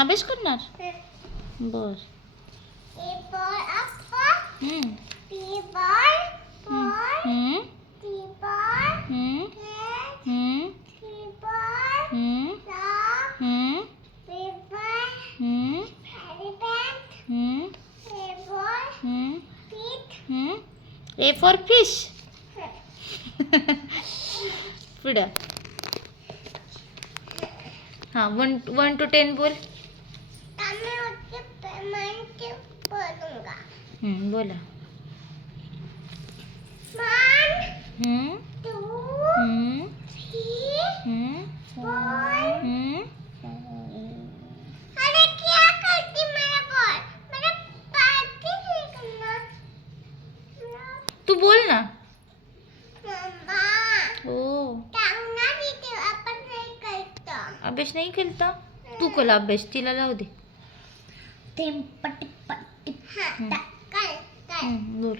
अभ्यास करणार बर. A for fish. पुढे हाँ 1 to 10 बोल. बोला. 1 2 3 4. अरे क्या करती मेरा बॉल, मेरा पार्टी नहीं करना. तू बोल ना. ओ अभ्यास नाही खेळता तू कला अभ्यास तिला लावू दे. बोल.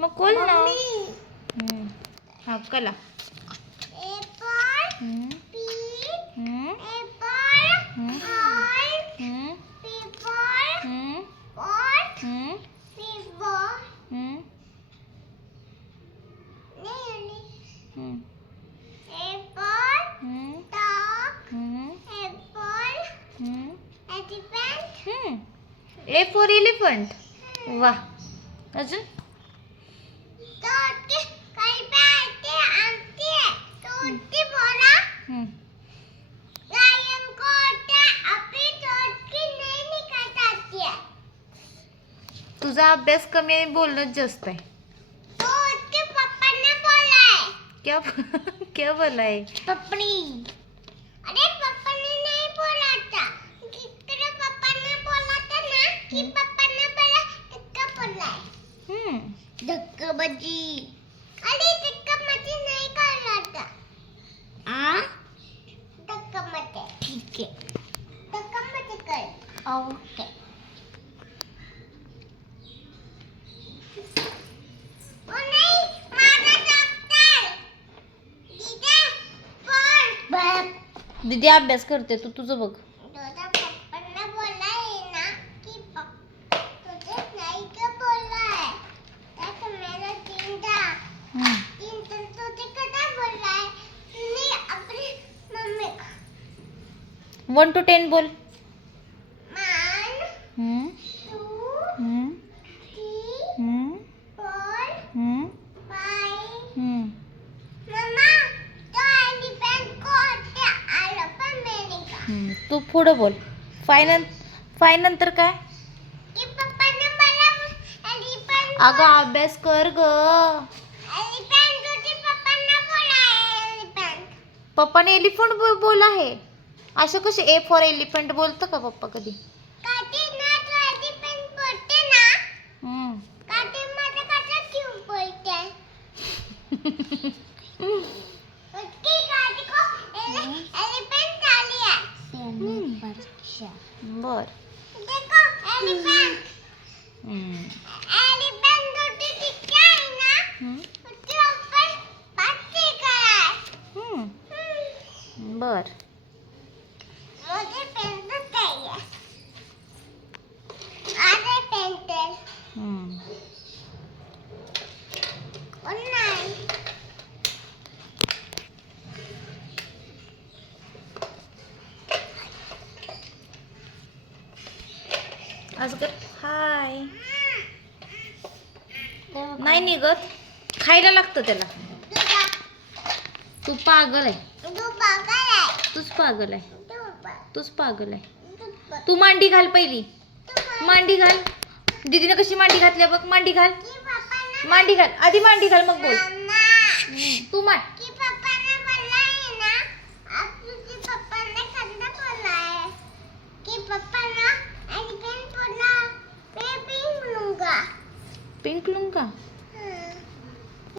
मग कोल ना. हाँ कला. A for elephant. वाह. अजून तुझा अभ्यास कमी आहे बोलणंच जास्त आहे. क्या क्या बोला है पप्पनी. अरे पप्पा ने नहीं बोला था. पप्पा ने बोला था ना कि पप्पा ने बोला धक्का बोला है. धक्का बजी. अरे धक्का मजी नहीं कर रहा था. धक्का मत. ठीक है धक्का मत कर. ओके. दीदी अभ्यास करते तू तुझं बघ. वन टू 10 बोल. 1 2 3 4 5. तू पुढे बोल. फाय नंतर काय. अगं अभ्यास कर ग. पप्पाने एलिफंट बोला आहे. असं कसे ए फॉर एलिफंट बोलतं का पप्पा कधी. बर. बर. असं हाय नाही निघत. खायला लागतं त्याला. तू पागल आहे. तूच पागल आहे. तू मांडी घाल पहिली. मांडी घाल. दीदीने कशी मांडी घातली बघ. मांडी घाल. आधी मांडी घाल मग बोल. तू पिंक लूँ का